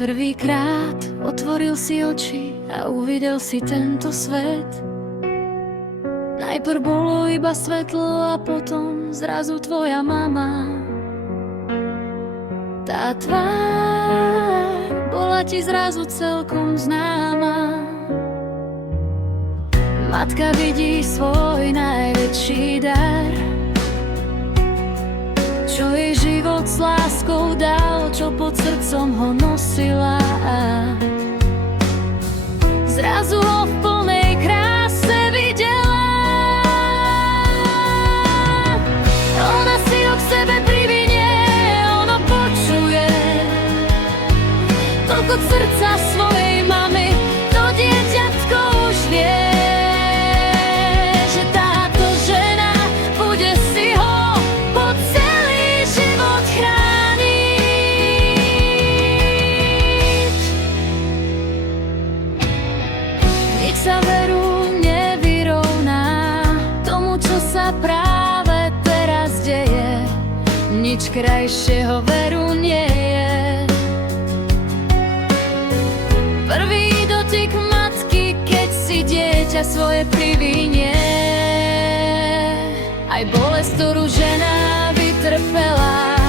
Prvýkrát otvoril si oči a uvidel si tento svet. Najprv bolo iba svetlo a potom zrazu tvoja mama. Tá tvár bola ti zrazu celkom známa. Matka vidí svoj najväčší dar, čo jej život s láskou dal, čo pod srdcom ho nosila. Zrazu ho v plnej kráse videla. Ona si ho k sebe privinie, ono počuje toľko srdca svojej mamy. To dieťatko už vie, že táto žena bude si ho po celý život chrániť. Nič sa veru nevyrovná tomu, čo sa práve teraz deje. Nič krajšieho veru nie je. Prvý dotyk matky, keď si dieťa svoje privinie. Aj bolesť, ktorú žena vytrpela,